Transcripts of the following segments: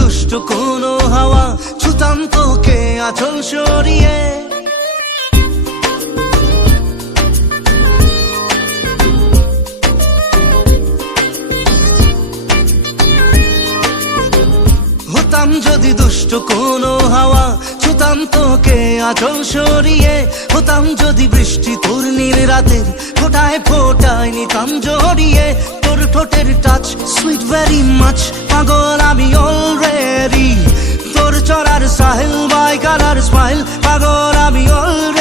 কোনো হাওয়া, ছুতাম তোকে আচল সরিয়ে। হতাম যদি দুষ্ট কোনো হাওয়া, ছুতাম তোকে আচল সরিয়ে। হতাম যদি বৃষ্টি তোর নীল রাতের ফোটায় ফোটায় নিতাম জড়িয়ে। ঠোঁটের টাচ সুইট ভেরি মাচ পাগল আমি অলরেডি তোর চড়ার সাহেল বাই কালার স্মাইল পাগল আমি অলরেডি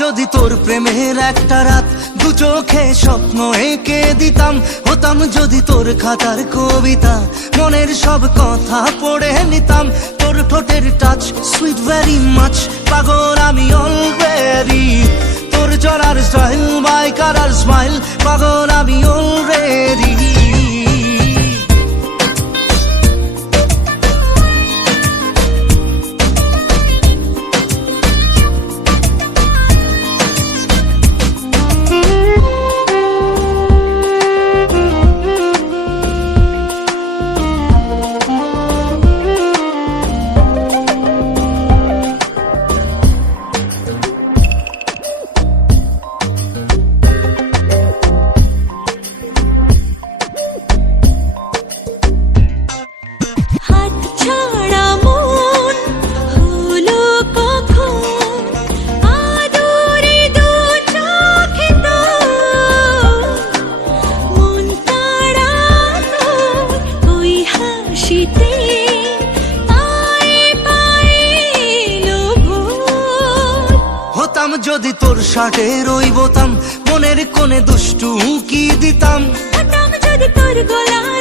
যদি তোর প্রেমের একটা রাত দু চোখে স্বপ্ন এঁকে দিতাম, হতাম যদি তোর খাতার কবিতা মনের সব কথা পড়ে নিতাম। তোর ঠোঁটের টাচ সুইট ভেরি মাচ পাগল আমি অলরেডি তোর চলার স্টাইল বাই স্মাইল পাগল আমি অলরেডি হতাম যদি তোর সাথে রইবতাম বোতাম মনের কোণে দুষ্টু কি দিতাম। যদি তোর লকেট